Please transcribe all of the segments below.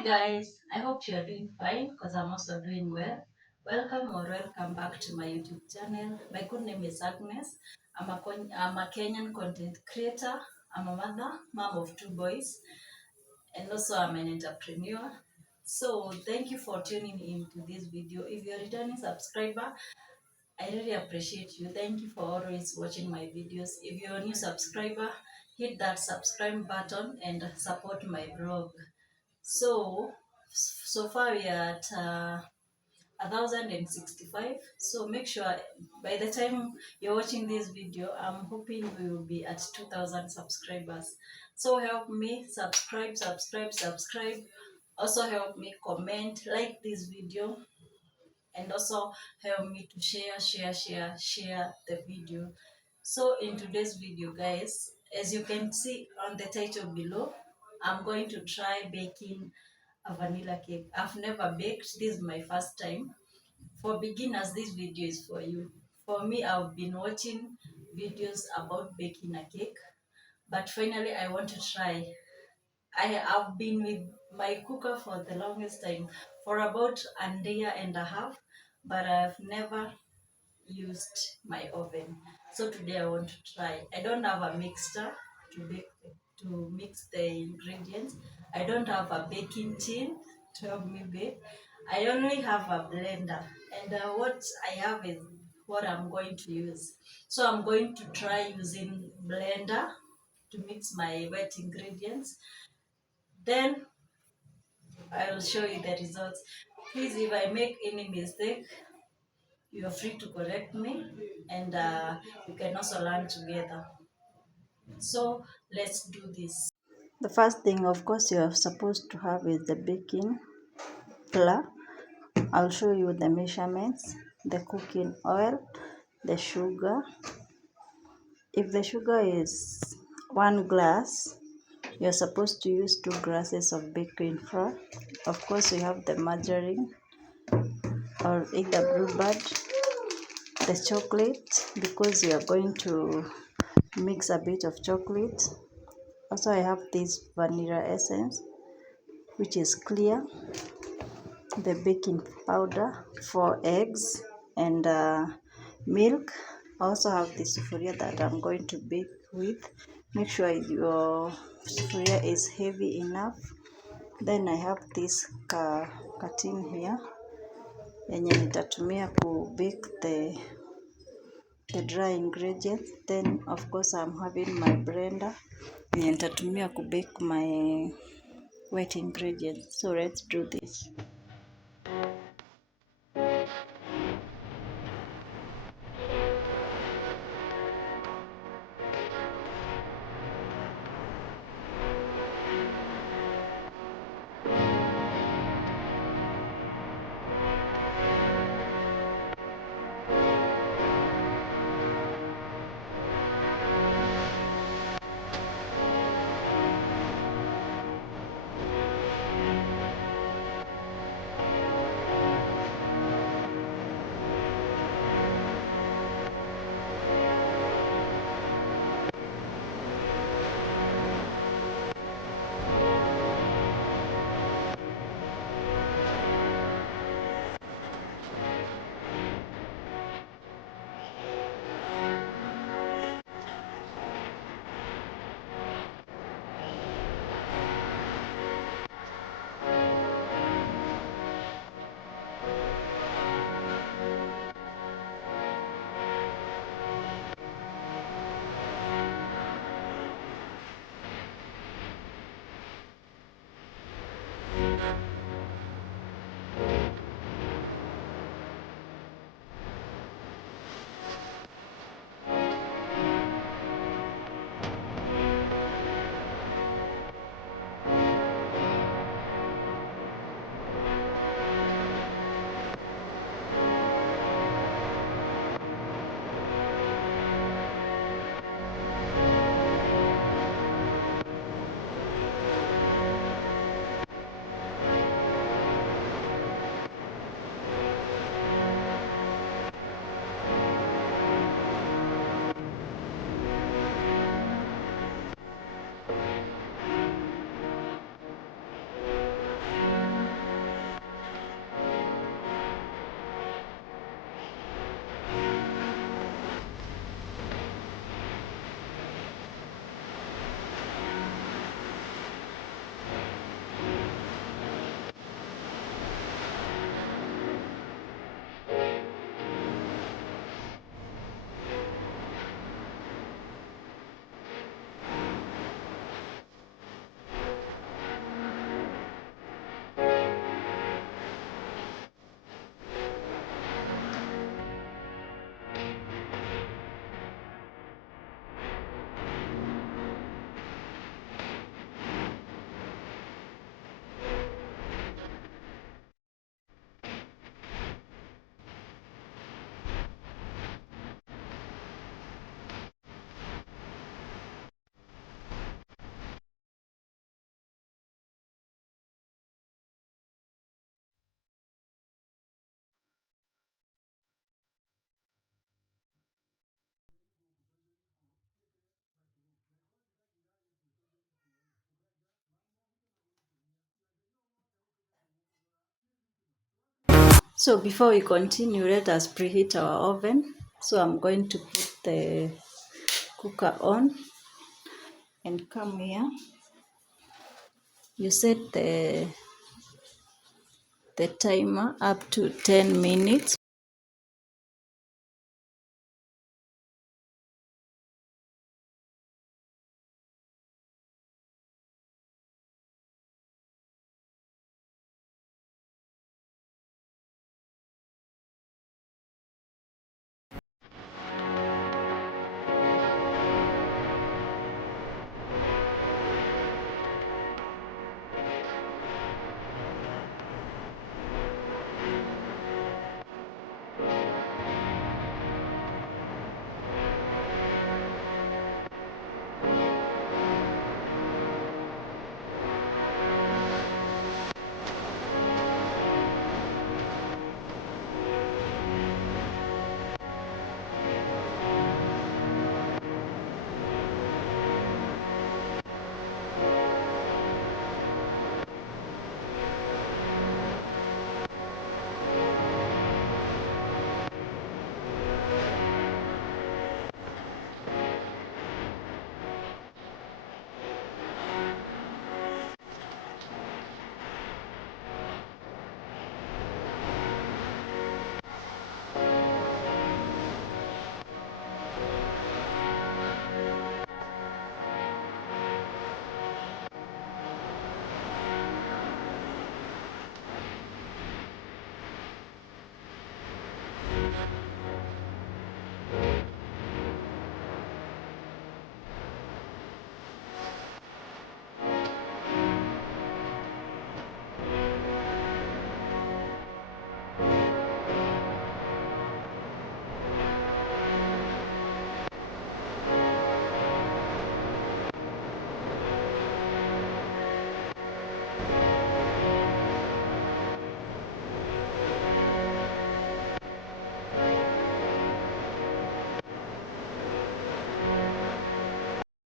Hi guys, I hope you are doing fine because I'm also doing well. Welcome back to my YouTube channel. My good name is Agnes. I'm a Kenyan content creator. I'm a mother, mom of two boys, and also I'm an entrepreneur. So thank you for tuning into this video. If you're a returning subscriber, I really appreciate you. Thank you for always watching my videos. If you're a new subscriber, hit that subscribe button and support my blog. So far we are at 1,065. So make sure by the time you're watching this video, I'm hoping we will be at 2,000 subscribers. So help me subscribe. Also help me comment, like this video, and also help me to share the video. So in today's video, guys, as you can see on the title below, I'm going to try baking a vanilla cake. I've never baked. This is my first time. For beginners, this video is for you. For me, I've been watching videos about baking a cake, but finally I want to try. I have been with my cooker for the longest time, for about a year and a half, but I've never used my oven. So today I want to try. I don't have a mixer to bake to mix the ingredients. I don't have a baking tin to help me bake. I only have a blender, and what I have is what I'm going to use. So I'm going to try using blender to mix my wet ingredients. Then I will show you the results. Please, if I make any mistake, you are free to correct me, and you can also learn together. So let's do this. The first thing, of course, you're supposed to have is the baking flour. I'll show you the measurements, the cooking oil, the sugar. If the sugar is 1 glass, you're supposed to use 2 glasses of baking flour. Of course, you have the margarine or either bluebird, the chocolate, because you are going to mix a bit of chocolate. Also, I have this vanilla essence, which is clear, the baking powder, 4 eggs, and milk. I also have this sufuria that I'm going to bake with. Make sure your sufuria is heavy enough. Then I have this carton here yenye nitatumia ku bake the dry ingredients. Then of course I'm having my blender yenye nitatumia ku bake my wet ingredients. So let's do this. So before we continue, let us preheat our oven. So I'm going to put the cooker on and come here. You set the timer up to 10 minutes.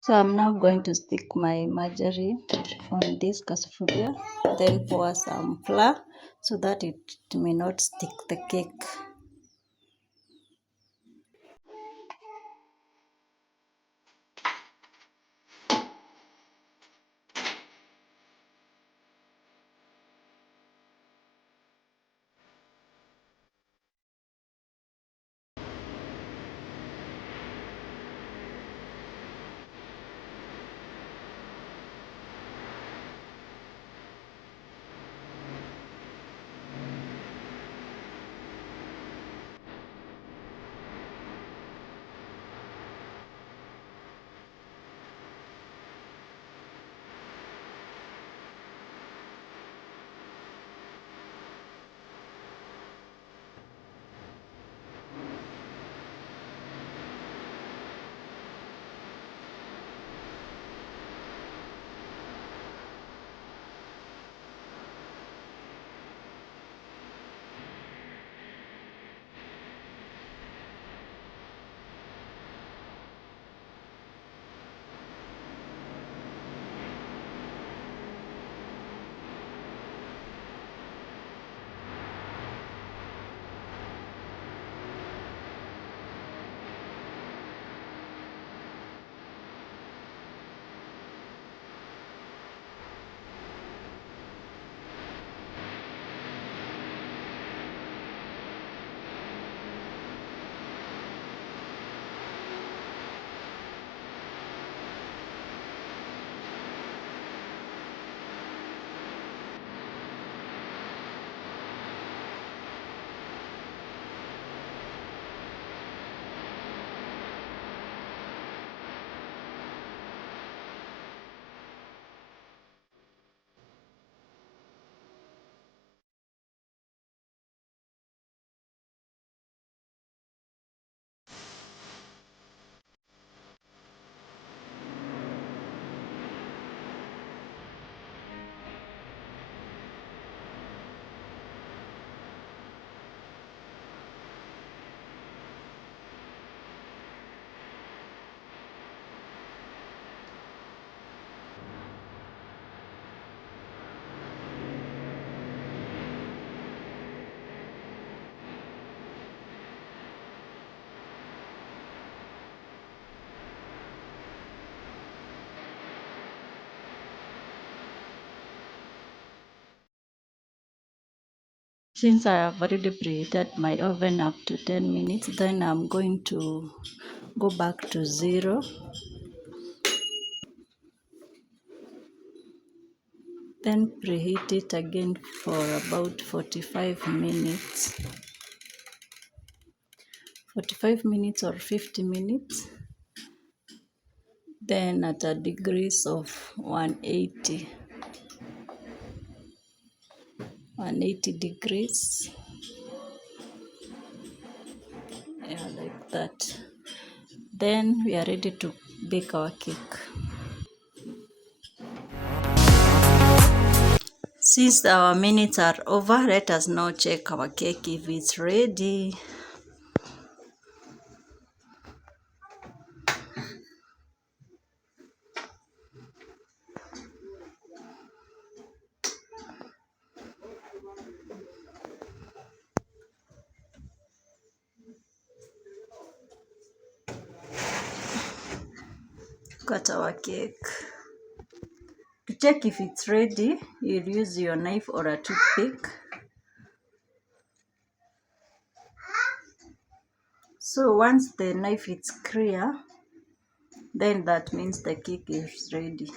So I'm now going to stick my margarine on this casufuria, then pour some flour so that it may not stick the cake. Since I have already preheated my oven up to 10 minutes, then I'm going to go back to 0. Then preheat it again for about 45 minutes. 45 minutes or 50 minutes. Then at a degrees of 180. 180 degrees. Yeah, like that. Then we are ready to bake our cake. Since our minutes are over, let us now check our cake if it's ready. Cut our cake. To check if it's ready, you'll use your knife or a toothpick. So once the knife is clear, then that means the cake is ready.